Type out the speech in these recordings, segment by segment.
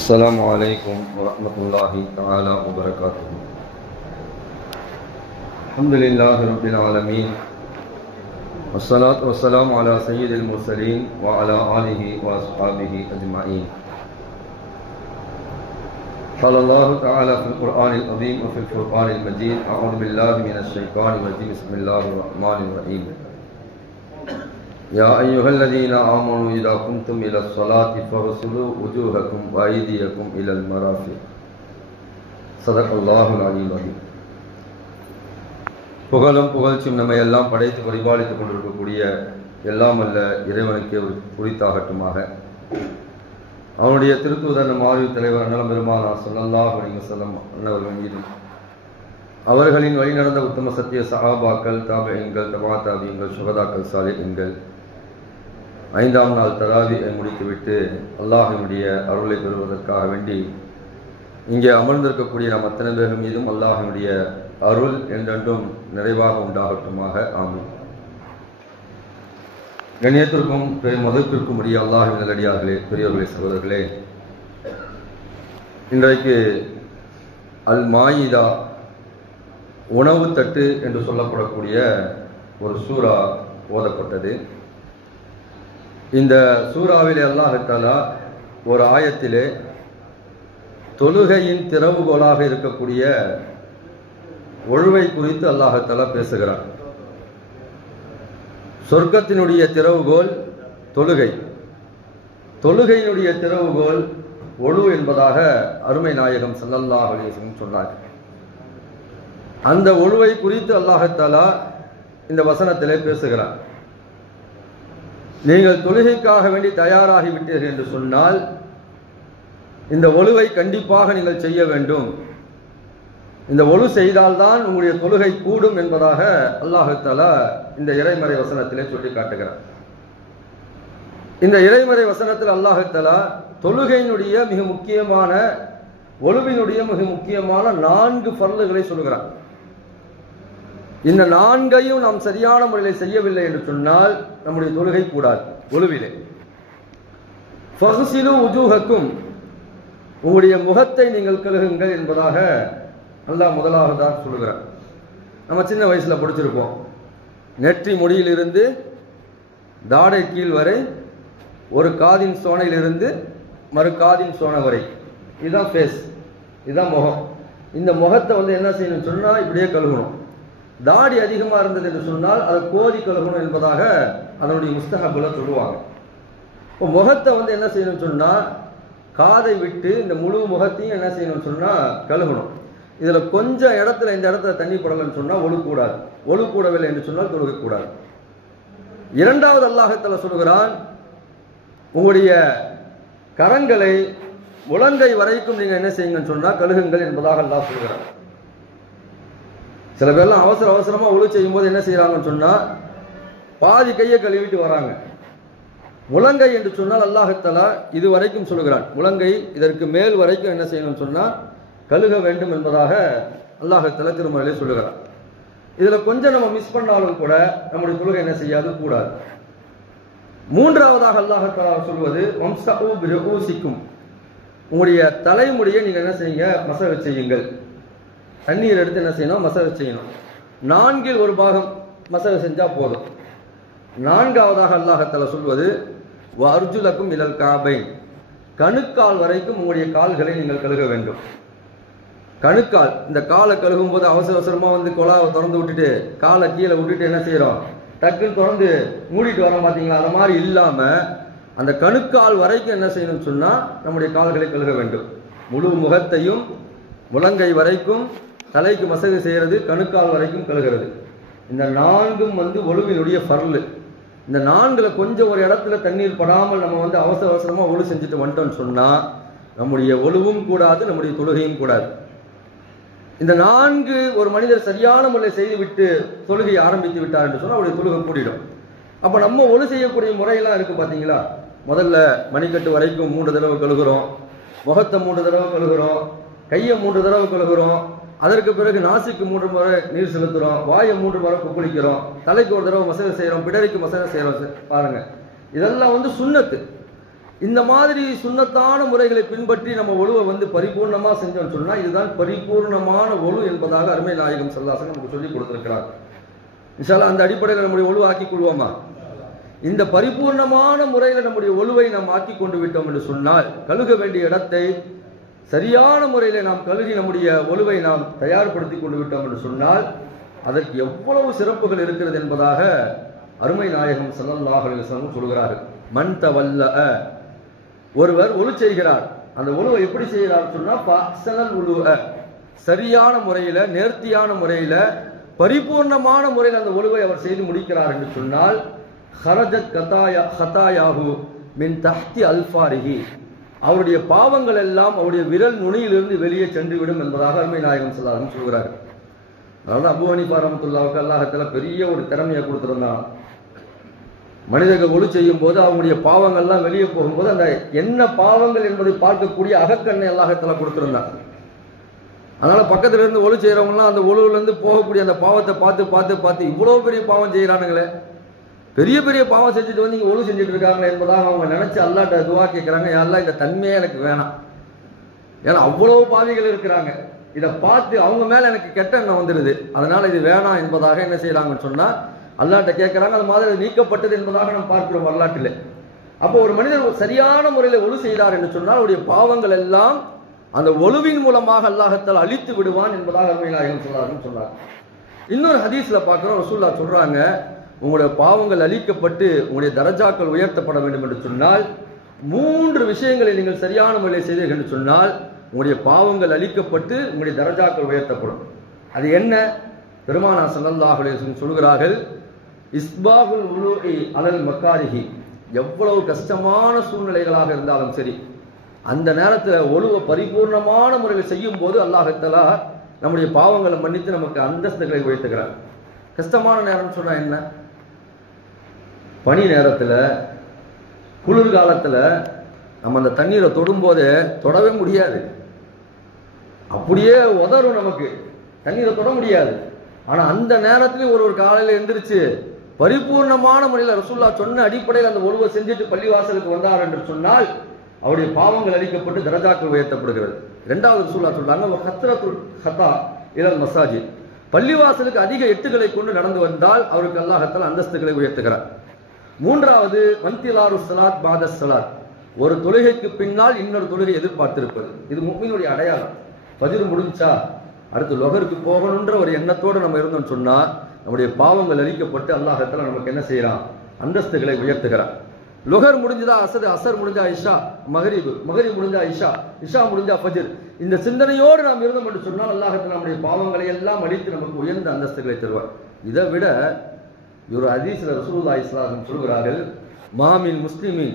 السلام عليكم ورحمة الله تعالى وبركاته. الحمد لله رب العالمين والصلاة والسلام على سيد المرسلين وعلى آله وأصحابه أجمعين. قال الله تعالى في القرآن العظيم وفي الفرقان المجيد: أعوذ بالله من الشيطان الرجيم، بسم الله الرحمن الرحيم. يا أيها الذين آمنوا إذا قمتم إلى الصلاة فاغسلوا وجوهكم وأيديكم إلى المرافق. صدق الله العلي العظيم. புகழும் புகழ்ச்சியும் நம்மை எல்லாம் படைத்து பரிபாலித்துக் கொண்டிருக்கக்கூடிய எல்லாம் அல்ல இறைவனுக்கு குறித்தாகட்டுமாக. அவனுடைய திருத்தூதர் நம் ஆய்வு தலைவர் அண்ணலம் பெருமானா ஸல்லல்லாஹு அலைஹி வஸல்லம் அன்னவர்கள் மீதும் அவர்களின் வழி நடந்த உத்தம சத்திய சஹாபாக்கள், தாபிஈன்கள், தபா தாபிஈன்கள், சுஹதாக்கள், சாலிஹீன்கள், 5ஆம் நாள் தராவியை முடித்துவிட்டு அல்லாஹ்வினுடைய அருளை பெறுவதற்காக வேண்டி இங்கே அமர்ந்திருக்கக்கூடிய நம் அத்தனை பேர் மீதும் அல்லாஹ்வினுடைய அருள் என்றென்றும் நிறைவாக உண்டாகட்டுமாக. ஆமீன். கண்ணியத்திற்கும் மதத்திற்கும் உரிய அல்லாஹ்வின் நல்லடியார்களே, பெரியவர்களே, சகோதரர்களே, இன்றைக்கு அல் மாயிதா உணவு தட்டு என்று சொல்லப்படக்கூடிய ஒரு சூரா ஓதப்பட்டது. இந்த சூறாவிலே அல்லாஹ் தஆலா ஒரு ஆயத்திலே தொழுகையின் திறவுகோலாக இருக்கக்கூடிய ஒழுவை குறித்து அல்லாஹ் தஆலா பேசுகிறார். சொர்க்கத்தினுடைய திறவுகோல் தொழுகை, தொழுகையினுடைய திறவுகோல் ஒழு என்பதாக அருமை நாயகம் ஸல்லல்லாஹு அலைஹி வஸல்லம் சொன்னார். அந்த ஒழுவை குறித்து அல்லாஹ் தஆலா இந்த வசனத்திலே பேசுகிறார். நீங்கள் தொழுகைக்காக வேண்டி தயாராகி விட்டீர்கள் என்று சொன்னால் இந்த ஒழுவை கண்டிப்பாக நீங்கள் செய்ய வேண்டும். இந்த ஒழு செய்தால்தான் உங்களுடைய தொழுகை கூடும் என்பதாக அல்லாஹ் தஆலா இந்த இறைமறை வசனத்திலே சொல்லி காட்டுகிறார். இந்த இறைமறை வசனத்தில் அல்லாஹ் தஆலா தொழுகையினுடைய மிக முக்கியமான, ஒழுவினுடைய மிக முக்கியமான 4 ஃபர்லுகளை சொல்கிறார். இந்த 4ஐயும் நாம் சரியான முறையில் செய்யவில்லை என்று சொன்னால் நம்முடைய தொழுகை கூடாது. ஒழுவிலே ஃபக்ஸிலு உஜூஹக்கும், உங்களுடைய முகத்தை நீங்கள் கழுகுங்கள் என்பதாக அல்லாஹ் முதலாவதாக சொல்கிறார். நம்ம சின்ன வயசுல படிச்சிருப்போம், நெற்றி முடியிலிருந்து தாடை கீழ் வரை, ஒரு காதின் சோனையிலிருந்து மறு காதின் சோனை வரை, இதுதான் ஃபேஸ், இதுதான் முகம். இந்த முகத்தை என்ன செய்யணும்னு சொன்னா இப்படியே கழுகணும். தாடி அதிகமா இருந்தது என்று சொன்னால் அதை கோதி கழுகணும் என்பதாக அதனுடைய முஸ்தஹபுல சொல்லுவாங்க. இப்போ முகத்தை என்ன செய்யணும்னு சொன்னா காதை விட்டு இந்த முழு முகத்தையும் என்ன செய்யணும்னு சொன்னா கழுகணும். இதுல கொஞ்சம் இடத்துல, இந்த இடத்துல தண்ணி படலன்னு சொன்னா ஒழு கூடாது. ஒழு கூடவில்லை என்று சொன்னால் தொழுகை கூடாது. இரண்டாவது அல்லாஹ் தஆலா சொல்கிறான், உங்களுடைய கரங்களை முழங்கை வரைக்கும் நீங்க என்ன செய்யுங்கன்னு சொன்னா கழுகுங்கள் என்பதாக அல்லாஹ் சொல்கிறான். சில பேர்லாம் அவசரமா ஒழு செய்யும் போது என்ன செய்யறாங்கன்னு சொன்னா பாதி கையை கழுவிட்டு வராங்க. முழங்கை என்று சொன்னால் அல்லாஹ் தஆலா இது வரைக்கும் சொல்கிறான். முழங்கை இதற்கு மேல் வரைக்கும் என்ன செய்யணும்னு சொன்னா கழுக வேண்டும் என்பதாக அல்லாஹ் தஆலா திருமறையிலே சொல்லுகிறான். இதுல கொஞ்சம் நம்ம மிஸ் பண்ணாலும் கூட நம்முடைய தொழுகை என்ன செய்யாது, கூடாது. மூன்றாவதாக அல்லாஹ் தஆலா சொல்வது வம்ஸஉ பிருஊசிக்கும், உங்களுடைய தலைமுடியை நீங்க என்ன செய்யுங்க, மசக செய்யுங்கள். தண்ணீர் எடுத்து என்ன செய்யணும், மசக செய்யணும். 4இல் 1 பாகம் மசக செஞ்சா போதும். நான்காவதாக அல்லாஹ் தஆலா சொல்வது வஅர்ஜுலக்கும் இலல் கஅபைன், கணுக்கால் வரைக்கும் உங்களுடைய கால்களை நீங்கள் கழுக வேண்டும். கணுக்கால், இந்த காலை கழுகும் போது அவசரமா குழாவை திறந்து விட்டுட்டு காலை கீழே விட்டுட்டு என்ன செய்யறோம், டக்குன்னு திறந்து மூடிட்டு வரோம் பாத்தீங்களா? அந்த மாதிரி இல்லாம அந்த கணுக்கால் வரைக்கும் என்ன செய்யணும்னு சொன்னா நம்முடைய கால்களை கழுக வேண்டும். முழு முகத்தையும் முழங்கை வரைக்கும் தலைக்கு மசகு செய்யறது, கணுக்கால் வரைக்கும் கழுகிறது. இந்த 4ம் ஒழுவினுடைய ஃபர்லு. இந்த 4ல கொஞ்சம் ஒரு இடத்துல தண்ணீர் படாமல் நம்ம அவசரமா ஒழு செஞ்சுட்டு வந்துட்டோம்னு சொன்னா நம்முடைய ஒழுவும் கூடாது, நம்முடைய தொழுகையும் கூடாது. இந்த 4 ஒரு மனிதர் சரியான முறையில் செய்துவிட்டு தொழுகையை ஆரம்பித்து விட்டார் என்று சொன்னா அவருடைய தொழுகை கூடிடும். அப்ப நம்ம ஒழு செய்யக்கூடிய முறையெல்லாம் இருக்கு பாத்தீங்களா? முதல்ல மணிக்கட்டு வரைக்கும் 3 தடவை கழுகுறோம், முகத்தை 3 தடவை கழுகுறோம், கையை 3 தடவை கழுகுறோம், அதற்கு பிறகு நாசிக்கு 3 முறை நீர் செலுத்துறோம், வாயை 3 முறை குளிக்கிறோம், தலைக்கு 1 தடவை மசக செய்யறோம், பிடரிக்கு மசக செய்யறோம். பாருங்க, இதெல்லாம் சுன்னத்து. இந்த மாதிரி சுன்னத்தான முறைகளை பின்பற்றி நம்ம ஒழுவை பரிபூர்ணமா செஞ்சோம்னு சொன்னா இதுதான் பரிபூர்ணமான ஒழு என்பதாக அருமை நாயகம் ஸல்லல்லாஹு அலைஹி வஸல்லம் நமக்கு சொல்லி கொடுத்திருக்கிறார். இன்ஷா அல்லாஹ் அந்த அடிப்படையில் நம்முடைய ஒழுவை ஆக்கிக் கொள்வோமா? இந்த பரிபூர்ணமான முறையில் நம்முடைய ஒழுவை நாம் ஆக்கி கொண்டு விட்டோம் என்று சொன்னால் கழுக வேண்டிய இடத்தை சரியான முறையில் நாம் கழுகி நம்முடைய ஒழுவை நாம் தயார்படுத்தி கொண்டு விட்டோம் என்று சொன்னால் அதற்கு எவ்வளவு சிறப்புகள் இருக்கிறது என்பதாக அருமை நாயகம் ஸல்லல்லாஹு அலைஹி வஸல்லம் சொல்கிறார்கள். மன் தவல்ல, ஒருவர் ஒழு செய்கிறார், அந்த ஒழுவை எப்படி செய்கிறார் சொன்னா ஃபஅஹ்ஸனல் உலுஅ, சரியான முறையில நேர்த்தியான முறையில பரிபூர்ணமான முறையில் அந்த ஒழுவை அவர் செய்து முடிக்கிறார் என்று சொன்னால் ஹரஜத் கதாயாஹு மின் தஹ்தி அல்ஃபாரிஹி, அவருடைய பாவங்கள் எல்லாம் அவருடைய விரல் நுனியிலிருந்து வெளியே சென்றுவிடும் என்பதாக அருமை நாயகம் ஸல்லல்லாஹு அலைஹி வஸல்லம் சொல்கிறார். அதனால அபூ ஹனீஃபா ரஹ்மத்துல்லாஹி அல்லாஹ் தஆலா பெரிய ஒரு திறமையை கொடுத்திருந்தான். மனிதர்கள் ஒழு செய்யும் போது அவங்களுடைய பாவங்கள்லாம் வெளியே போகும்போது அந்த என்ன பாவங்கள் என்பதை பார்க்கக்கூடிய அகக்கண்ணை அல்லாஹ் தஆலா கொடுத்திருந்தான். அதனால பக்கத்துல இருந்து ஒழு செய்யறவங்கலாம் அந்த ஒழுவுல இருந்து போகக்கூடிய அந்த பாவத்தை பார்த்து பார்த்து பார்த்து இவ்வளவு பெரிய பாவம் செய்யறானுங்களே, பெரிய பெரிய பாவம் செஞ்சுட்டு இங்க ஒழு செஞ்சுட்டு இருக்காங்க என்பதாக அவங்க நினைச்சு அல்லாஹ்ட்ட துஆ கேட்கிறாங்க. யா அல்லாஹ் இந்த தன்மையே எனக்கு வேணாம், ஏன்னா அவ்வளவு பாவிகள் இருக்கிறாங்க, இதை பார்த்து அவங்க மேல எனக்கு கெட்ட எண்ணம் வந்துடுது, அதனால இது வேணாம் என்பதாக என்ன செய்யறாங்கன்னு சொன்னா அல்லாஹ்ட்ட கேட்கிறாங்க. அது மாதிரி நீக்கப்பட்டது என்பதாக நாம் பார்க்கிறோம் வரலாற்றிலே. அப்போ ஒரு மனிதர் சரியான முறையில் ஒழு செய்தார் என்று சொன்னால் அவருடைய பாவங்கள் எல்லாம் அந்த ஒழுவின் மூலமாக அல்லாஹ் தஆலா அழித்து விடுவான் என்பதாக அருமை நாயகம் சொன்னார். இன்னொரு ஹதீஸ்ல பார்க்கிறோம், ரசூலுல்லாஹ் சொல்றாங்க, உங்களுடைய பாவங்கள் அழிக்கப்பட்டு உங்களுடைய தரஜாக்கள் உயர்த்தப்பட வேண்டும் என்று சொன்னால் 3 விஷயங்களை நீங்கள் சரியான முறையில் செய்தீர்கள் என்று சொன்னால் உங்களுடைய பாவங்கள் அழிக்கப்பட்டு உங்களுடைய தரஜாக்கள் உயர்த்தப்படும். அது என்ன? பெருமானார் ஸல்லல்லாஹு அலைஹி வஸல்லம் சொல்கிறார்கள், இஸ்பாகுல் உலூஇ அலல் மக்காரிஹி, எவ்வளவு கஷ்டமான சூழ்நிலைகளாக இருந்தாலும் சரி அந்த நேரத்தில் ஒழுவ பரிபூர்ணமான முறையில் செய்யும் போது அல்லாஹ் தஆலா நம்முடைய பாவங்களை மன்னித்து நமக்கு அந்தஸ்துகளை உயர்த்துகிறார். கஷ்டமான நேரம்னு சொன்னா என்ன? பனி நேரத்தில், குளிர்காலத்தில் நம்ம அந்த தண்ணீரை தொடும்போதே தொடவே முடியாது, அப்படியே உதறும், நமக்கு தண்ணீரை தொட முடியாது. ஆனா அந்த நேரத்திலேயும் ஒரு காலையில் எந்திரிச்சு பரிபூர்ணமான முறையில் ரசூலுல்லாஹ் சொன்ன அடிப்படையில் அந்த ஒழுவை செஞ்சுட்டு பள்ளிவாசலுக்கு வந்தார் என்று சொன்னால் அவருடைய பாவங்கள் அழிக்கப்பட்டு தரஜாக்கள் உயர்த்தப்படுகிறது. இரண்டாவது ரசூலுல்லாஹ் சொல்றாங்க, கத்ரத்துல் ஹதா இலல் மசாஜித், பள்ளிவாசலுக்கு அதிக எட்டுகளை கொண்டு நடந்து வந்தால் அவருக்கு அல்லாஹ் தஆலா அந்தஸ்துகளை உயர்த்துகிறார். மூன்றாவது வந்திலாரு ஸலாத் பாத ஸலாத், ஒரு தொழுகைக்கு பின்னால் இன்னொரு தொழுகை எதிர்பார்த்திருப்பது, இது முஃமினுடைய அடையாளம். ஃபஜ்ர் முடிஞ்சா அடுத்து லொஹருக்கு போகணுன்ற ஒரு எண்ணத்தோடு நம்ம இருந்தோம்னு சொன்னா நம்முடைய பாவங்கள் அழிக்கப்பட்டு அல்லாஹ் தஆலா நமக்கு என்ன செய்யறான்? அந்தஸ்துகளை உயர்த்துகிறான். லொஹர் முடிஞ்சதா அசர், அசர் முடிஞ்சா இஷா, மகரிப் முடிஞ்சா இஷா, இஷா முடிஞ்சா ஃபஜ்ர், இந்த சிந்தனையோடு நாம் இருந்தோம் என்று சொன்னால் அல்லாஹ் தஆலா நம்முடைய பாவங்களை எல்லாம் அழித்து நமக்கு உயர்ந்த அந்தஸ்துகளை தருவார். இதை விட ஒரு ஹதீஸ்ல ரசூலுல்லாஹி ஸல்லல்லாஹு அலைஹி வஸல்லம் சொல்கிறார்கள், மாமின் முஸ்லிமின்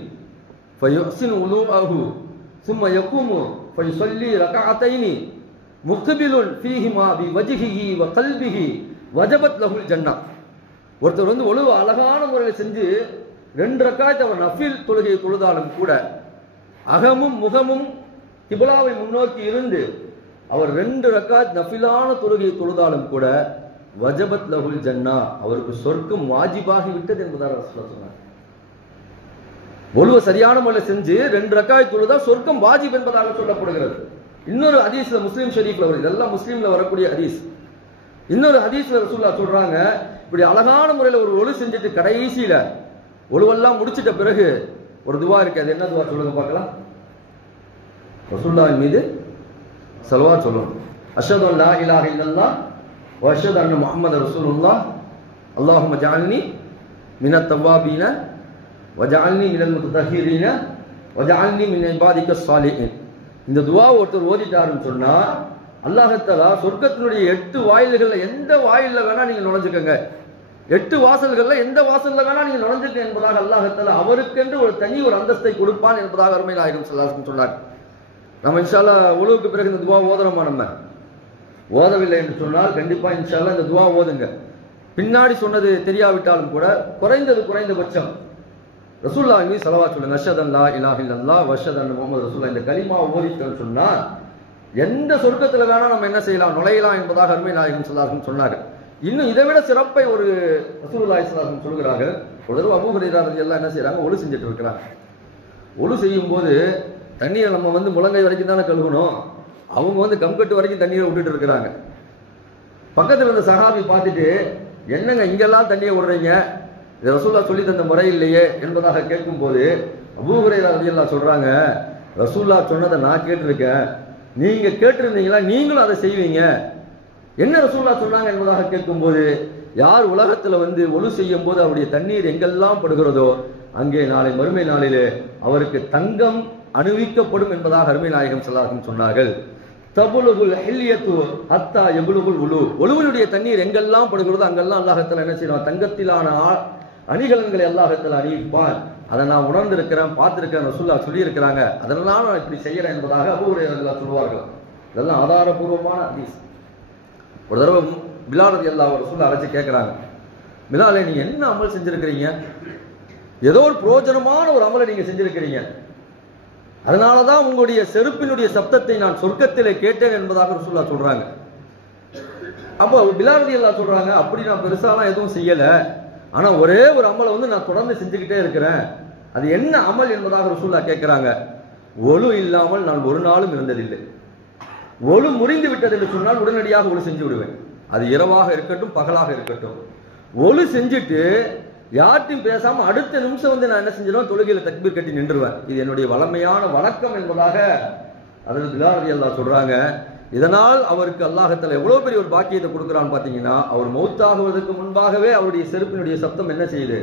ஃபயுஹ்சினு உலூஅஹு சும்ம யகூமு ஃபயுஸல்லி ரக்அத்தைனி முக்பிலுன் ஃபீஹிமா பிவஜ்ஹிஹி வ கல்பிஹி வஜபத் லஹுல் ஜன்னah. ஒருத்தர் ஒழுவு அழகான முறையில் செஞ்சு 2 ரக்காத் அவர் நஃபில் தொழுகையை தொழுதாலும் கூட அகமும் முகமும் கிப்லாவை முன்னோக்கி இருந்து அவர் 2 ரக்காத் நஃபிலான தொழுகையை தொழுதாலும் கூட வஜபத் லஹுல் ஜன்னah, அவருக்கு சொர்க்கம் வாஜிபாகி விட்டது என்பதாக ரசூலுல்லாஹ் சொன்னார். ஒழுவு சரியான முறையில் செஞ்சு 2 ரக்காத் தொழுதா சொர்க்கம் வாஜிப் என்பதாக சொல்லப்படுகிறது. இன்னொரு ஹதீஸ்ல முஸ்லிம் ஷரீஃப்ல வருது, இதெல்லாம் முஸ்லிம்ல வரக்கூடிய ஹதீஸ். இன்னொரு ஹதீஸ்ல ரசூலுல்லாஹ் சொல்றாங்க, இப்படி அழகான முறையில் ஒரு ஒழு செஞ்சுட்டு கடைசியில ஒழுவெல்லாம் முடிச்சிட்ட பிறகு ஒரு துவா இருக்கு, அது என்ன துவா சொல்லுங்க பார்க்கலாம்? ரசூலுல்லாஹ் மீது ஸலவாத் சொல்லணும். அஷ்ஹது அன் லா இலாஹ இல்லல்லாஹ் வ அஷ்ஹது அன்ன முஹம்மது ரசூலுல்லாஹ் அல்லாஹும்ம ஜஅல்னி மினத் தவ்வாபீன வ ஜஅல்னி மினல் முத்தஹஹிரீன வ ஜஅல்னி மின் இபாதிக்கஸ் ஸாலிஹீன். இந்த துவா ஒருத்தர் ஓதிட்டாருன்னு சொன்னா அல்லாஹ் தஆலா சொர்க்கத்தினுடைய 8 வாயில்கள்ல எந்த வாயில்ல வேணா நீங்க நுழைஞ்சுக்கங்க, 8 வாசல்கள்ல எந்த வாசல்ல வேணா நீங்க நுழைஞ்சுக்க என்பதாக அல்லாஹ் தஆலா அவருக்கென்று ஒரு தனி ஒரு அந்தஸ்தை கொடுப்பான் என்பதாக அருமை நாயகம் ஸல்லல்லாஹு அலைஹி வஸல்லம் சொன்னார். நம்ம இன்ஷா அல்லாஹ் உலூவுக்கு பிறகு இந்த துவா ஓதுறோமா? நம்ம ஓதவில்லை என்று சொன்னால் கண்டிப்பா இன்ஷா அல்லாஹ் இந்த துவா ஓதுங்க. பின்னாடி சொன்னது தெரியாவிட்டாலும் கூட குறைந்தபட்சம் ரசூலுல்லாஹி மீது ஸலவாத் சொல்லுங்க. அஷ்ஹது அன் லா இலாஹ இல்லல்லாஹ் வ அஷ்ஹது அன்ன முஹம்மது ரசூலுல்லாஹ், இந்த கலிமாவை ஓதிட்டோம்னு சொன்னா எந்த சொர்க்கத்துல வேணா நம்ம என்ன செய்யலாம், நுழையலாம் என்பதாக அருமை நாயகம் ஸல்லல்லாஹு அலைஹி வஸல்லம் சொன்னார்கள். இன்னும் இதை விட சிறப்பை ஒரு ரசூலுல்லாஹி ஸல்லல்லாஹு அலைஹி வஸல்லம் சொல்கிறார்கள். ஒரு தடவை அபூ ஹுரைரா ரலியல்லாஹு அன்ஹு என்ன செய்யறாங்க, ஒழு செஞ்சுட்டு இருக்கிறாங்க. ஒழு செய்யும் போது தண்ணீரை நம்ம முழங்கை வரைக்கும் தானே கழுகணும். அவங்க கம்கட்டு வரைக்கும் தண்ணீரை விட்டுட்டு இருக்கிறாங்க. பக்கத்தில் இருந்த சஹாபி பார்த்துட்டு, என்னங்க இங்கெல்லாம் தண்ணியை விடுறீங்க, இது ரசூலுல்லாஹ் சொல்லி தந்த முறை இல்லையே என்பதாக கேட்கும் போது அபூ ஹுரைரா ரலியல்லாஹு சொல்றாங்க, ரசூலுல்லாஹ் சொன்னதை நான் கேட்டிருக்கேன், நீங்க கேட்டிருந்தீங்களா நீங்களும் அதை செய்வீங்க. என்ன ரசூலுல்லாஹ் சொன்னாங்க என்பதாக கேட்கும்போது, யார் உலகத்துல ஒழு செய்யும் போது அவருடைய தண்ணீர் எங்கெல்லாம் படுகிறதோ அங்கே நாளை மறுமை நாளிலே அவருக்கு தங்கம் அணிவிக்கப்படும் என்பதாக அருமை நாயகம் ஸல்லல்லாஹு அலைஹி வஸல்லம் சொன்னார்கள். தபுலுகுல் ஹில்யத்து ஹத்தா யபுலுகுல் உலு. ஒழுவினுடைய தண்ணீர் எங்கெல்லாம் படுகிறதோ அங்கெல்லாம் அல்லாஹ் தஆலா என்ன செய்வான், தங்கத்திலான அணிகலன்களை அல்லாஹ் தஆலா அணிவிப்பான். அதை நான் உணர்ந்திருக்கிறேன், பார்த்திருக்கிறேன், ரசூலுல்லாஹ் சொல்லி இருக்கிறாங்க, அதனால நான் இப்படி செய்யறேன் என்பதாக அபூ ஹுரைரா சொல்வார்கள். இதெல்லாம் ஆதாரபூர்வமான ஹதீஸ். ஒரு தடவை பிலால் ரலியல்லாஹு அன்ஹு ரசூலுல்லாஹ் அழைச்சு கேட்கிறாங்க, பிலாலே நீங்க என்ன அமல் செஞ்சிருக்கிறீங்க, ஏதோ ஒரு பிரயோஜனமான ஒரு அமலை நீங்க செஞ்சிருக்கிறீங்க, அதனாலதான் உங்களுடைய செருப்பினுடைய சப்தத்தை நான் சொர்க்கத்திலே கேட்டேன் என்பதாக ரசூலுல்லாஹ் சொல்றாங்க. அப்போ பிலால் ரலியல்லாஹு சொல்றாங்க, அப்படி நான் பெருசாலாம் எதுவும் செய்யல, ஆனா ஒரே ஒரு அமலை நான் தொடர்ந்து செஞ்சுக்கிட்டே இருக்கிறேன், அது என்ன அமல் என்பதாக ரசூலுல்லாஹ் கேட்கிறாங்க. ஒழு இல்லாமல் நான் ஒரு நாளும் இருந்ததில்லை. ஒழு முறிந்து விட்டது என்று சொன்னால் உடனடியாக ஒழு செஞ்சு விடுவேன். அது இரவாக இருக்கட்டும் பகலாக இருக்கட்டும். ஒழு செஞ்சுட்டு யார்ட்டையும் பேசாம அடுத்த நிமிஷம் நான் என்ன செஞ்சிருவேன், தொழுகையில தக்பீர் கட்டி நின்றுவேன். இது என்னுடைய வளமையான வழக்கம் என்பதாக அதில் பிலால் ரலியல்லாஹு சொல்றாங்க. இதனால் அவருக்கு அல்லாஹ் தஆலா எவ்வளவு பெரிய ஒரு பாக்கியத்தை கொடுக்கிறான்னு பாத்தீங்கன்னா, அவர் மௌத்தாகுவதற்கு முன்பாகவே அவருடைய செருப்பினுடைய சத்தம் என்ன செய்யுது,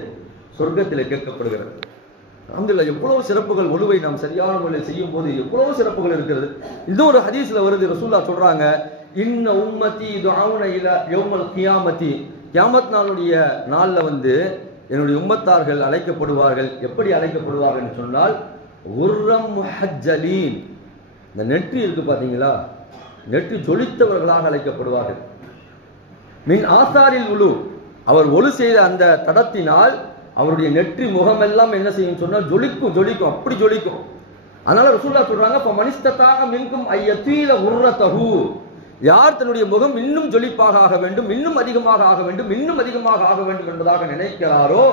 சொர்க்கத்திலே கேட்கப்படுகிறது. அல்ஹம்துலில்லாஹ், எவ்வளவு சிறப்புகள் ஒழுவை நாம் சரியான முறையில் செய்யும் போது எவ்வளவு சிறப்புகள் இருக்கிறது. இன்னொரு ஹதீஸ்ல வருது, ரசூலுல்லாஹ் சொல்றாங்க, இன்ன உம்மதி துஆவுன இலா யௌமல் கியாமத்தி. கியாமத் நாளுடைய நாள்ல என்னுடைய உம்மத்தார்கள் அழைக்கப்படுவார்கள். எப்படி அழைக்கப்படுவார்கள் என்று சொன்னால், குர்ரம் முஹஜ்ஜலீன், இந்த நெற்றி இருக்கு பாத்தீங்களா, நெற்றி ஜொலித்தவர்களாக அழைக்கப்படுவார்கள். மின் ஆசாரில் உலு, அவர் ஒழு செய்த அந்த தடத்தினால் அவருடைய நெற்றி முகமெல்லாம் என்ன செய்யும் சொன்னால் ஜொலிக்கும், ஜொலிக்கும், அப்படி ஜொலிக்கும். அதனால ரசூலுல்லாஹ் சொல்றாங்க, ஃபமனிஸ்ததாக மின்கும் ஐயதீல உர்ரதஹு, யார் தன்னுடைய முகம் இன்னும் ஜொலிப்பாக ஆக வேண்டும், இன்னும் அதிகமாக ஆக வேண்டும், இன்னும் அதிகமாக ஆக வேண்டும் என்பதாக நினைக்கிறாரோ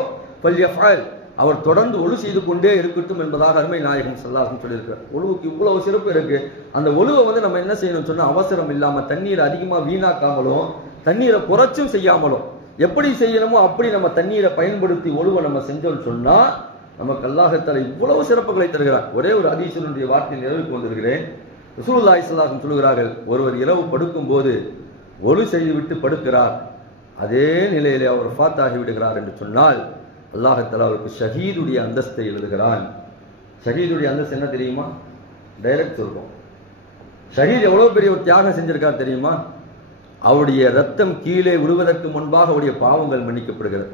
ஃபல்யஃபல், அவர் தொடர்ந்து ஒழு செய்து கொண்டே இருக்கட்டும் என்பதாக அருமை நாயகம் ஸல்லல்லாஹு அலைஹி வஸல்லம் சொல்லியிருக்கிறார். ஒழுவுக்கு இவ்வளவு சிறப்பு இருக்கு. அந்த ஒழுவை நம்ம என்ன செய்யணும் சொன்னா, அவசரம் இல்லாம தண்ணீரை அதிகமா வீணாக்காமலும் தண்ணீரை குறைச்சும் செய்யாமலும் எப்படி செய்யணுமோ அப்படி நம்ம தண்ணீரை பயன்படுத்தி ஒழுவை நம்ம செஞ்சோம்னு சொன்னா நமக்கு அல்லாஹ் தஆலா இவ்வளவு சிறப்புகளை தருகிறார். ஒரே ஒரு ஹதீஸினுடைய வார்த்தையை நிறைவுக்கு வந்திருக்கிறேன். ரசூலுல்லாஹி ஸல்லல்லாஹு அலைஹி வஸல்லம் சொல்கிறார்கள், ஒருவர் இரவு படுக்கும் போது ஒழு செய்து விட்டு படுக்கிறார், அதே நிலையிலே அவர் வஃபாத் ஆகி விடுகிறார் என்று சொன்னால் அல்லாஹ் தஆலா அவருக்கு ஷஹீதுடைய அந்தஸ்தை எழுதுகிறான். ஷஹீதுடைய அந்தஸ்து என்ன தெரியுமா? டைரக்ட் சொல்றோம். ஷஹீத் எவ்வளவு பெரிய ஒரு தியாகம் செஞ்சிருக்கார் தெரியுமா? அவருடைய ரத்தம் கீழே விழுவதற்கு முன்பாக அவருடைய பாவங்கள் மன்னிக்கப்படுகிறது.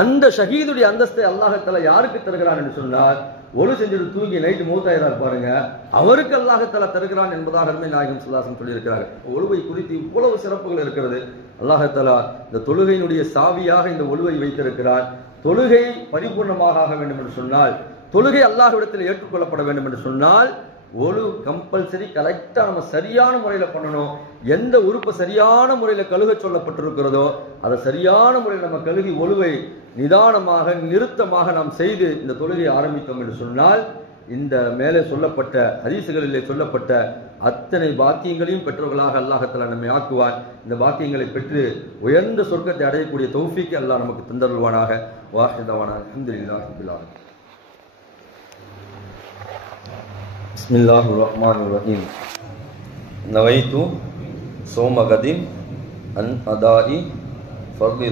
அந்த ஷஹீதுடைய அந்தஸ்தை அல்லாஹ் தஆலா யாருக்கு தருகிறான் என்று சொன்னால், ஒழு செஞ்சுட்டு தூங்கி நைட்டு மூத்தாயிரார் பாருங்க, அவருக்கு அல்லாஹ் தஆலா தருகிறான் என்பதாக அருமை நாயகம் ஸல்லல்லாஹு அலைஹி வஸல்லம் சொல்லியிருக்கிறார்கள். ஒழுவை குறித்து இவ்வளவு சிறப்புகள் இருக்கிறது. அல்லாஹ் தஆலா இந்த தொழுகையினுடைய சாவியாக இந்த ஒழுவை வைத்திருக்கிறார். தொழுகை பரிபூர்ணமாக ஆக வேண்டும் என்று சொன்னால், தொழுகை அல்லாஹ்விடத்தில் ஏற்றுக்கொள்ளப்பட வேண்டும் என்று சொன்னால், ஒழு கம்பல்சரி கரெக்டா நம்ம சரியான முறையில் பண்ணணும். எந்த உறுப்பை சரியான முறையில் கழுக சொல்லப்பட்டிருக்கிறதோ அதை சரியான முறையில் நம்ம கழுகி ஒழுவை நிதானமாக நிறுத்தமாக நாம் செய்து இந்த தொழுகையை ஆரம்பித்தோம் என்று சொன்னால், இந்த மேலே சொல்லப்பட்ட ஹதீசுகளிலே சொல்லப்பட்ட அத்தனை பாக்கியங்களையும் பெற்றவர்களாக அல்லாஹ் தஆலா நம்மை ஆக்குவார். இந்த பாக்கியங்களை பெற்று உயர்ந்த சொர்க்கத்தை அடையக்கூடிய தௌஃபீக்கை அல்லாஹ் நமக்கு தந்தருள்வானாக. வாஹிதவானா அல்ஹம்துலில்லாஹி ரப்பில் ஆலமீன். பிஸ்மில்லாஹிர் ரஹ்மானிர் ரஹீம். நவைத்து சௌம கதின் அன் அதாஇ ஃபர்லி